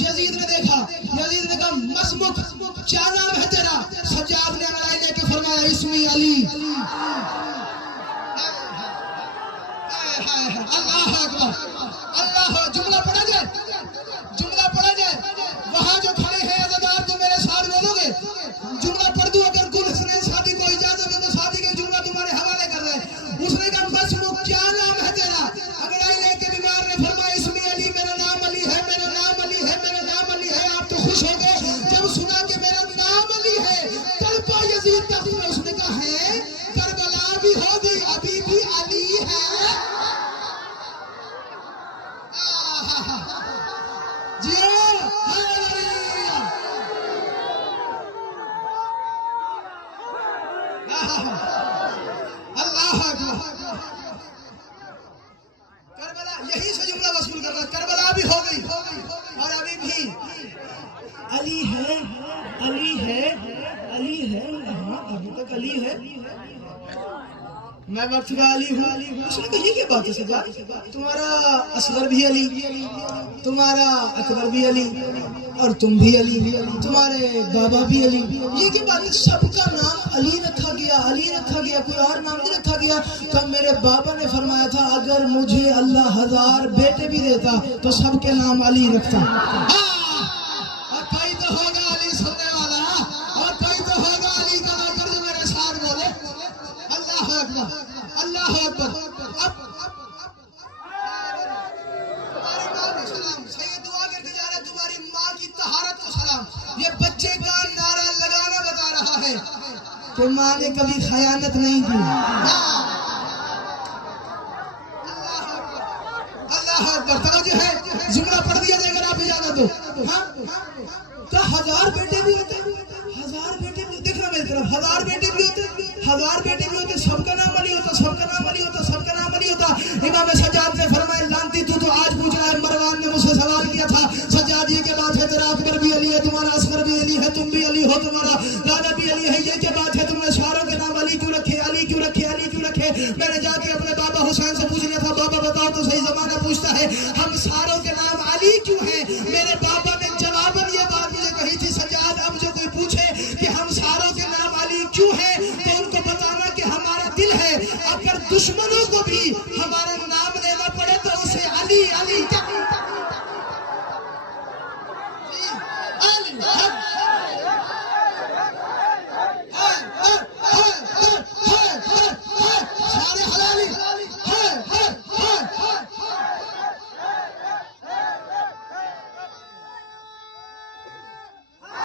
یزید نے دیکھا، یزید نے کہا مسمک، کیا نام ہے تیرا؟ سجاد نے انگڑائی لے کے فرمایا اسمی علی۔ اللہ اکبر، اللہ، جملہ پڑھا جائے، جملہ پڑھا جائے، وہاں جو کھڑے ہیں عزادار تو میرے ساتھ بولو گے؟ جملہ پڑھ دوں، اگر گل حسنین شادی کو اجازت ہے تو شادی کے جملہ تمہارے حوالے کر رہے ہیں۔ اس نے کہا مسمک، کیا نام ہے تیرا؟ انگڑائی لے کے بیمار نے فرمایا اسمی علی، میرا نام علی ہے، میرا نام علی ہے، میرا نام علی ہے۔ آپ تو خوش ہو گئے جب سنا کہ میرا نام علی ہے، تڑپا یزید تخت میں۔ اس نے کہا ہے کربلا بھی ہو گئی، ابھی بھی علی ہے۔ جیو ہاللویا، اللہ اکبر۔ کربلا، یہی سے جملہ وصول کر رہا ہے، کربلا بھی ہو گئی اور ابھی بھی علی ہے، علی ہے، علی ہے، ہاں ابھی تک علی ہے، میں وقت کا علی ہوں۔ اس نے کہا یہ کیا بات ہے سجاد، تمہارا اصغر بھی علی، تمہارا اکبر بھی علی، اور تم بھی علی، تمہارے بابا بھی علی، یہ کی بات ہے؟ سب کا نام علی رکھا گیا، علی رکھا گیا، کوئی اور نام نہیں رکھا گیا۔ کہ میرے بابا نے فرمایا تھا اگر مجھے اللہ 1000 بیٹے بھی دیتا تو سب کے نام علی رکھتا۔ اور کوئی تو ہوگا علی سننے والا، اور کوئی تو ہوگا علی کا نوکر جو میرے ساتھ بولے اللہ اکبر، اللہ اکبر۔ اب تمہاری ماں کو سلام، سید دعا کر کے جا رہا ہے تمہاری ماں کی طہارت کو سلام۔ یہ بچے کا نعرہ لگانا بتا رہا ہے کہ ماں نے کبھی خیانت نہیں کی۔ اللہ اکبر، توجہ ہے، جملہ پڑھ دیا جائے اگر آپ اجازت دو۔ ہاں تو 1000 بیٹے بھی ہوتے، 1000 بیٹے بھی، دیکھنا میری طرف، 1000 بیٹے بھی ہوتے، 1000 بیٹے بھی ہوتے، سب کا نام علی ہوتا، سب کا نام علی ہوتا، سب کا نام علی ہوتا۔ امام سجاد نے فرمایا لانتی تو آج پوچھ رہا ہے، مروان نے مجھ سے سوال کیا تھا سجاد یہ کے بات ہے تیرا اکبر بھی علی ہے، تمہارا اصغر بھی علی ہے، تم بھی علی ہو، تمہارا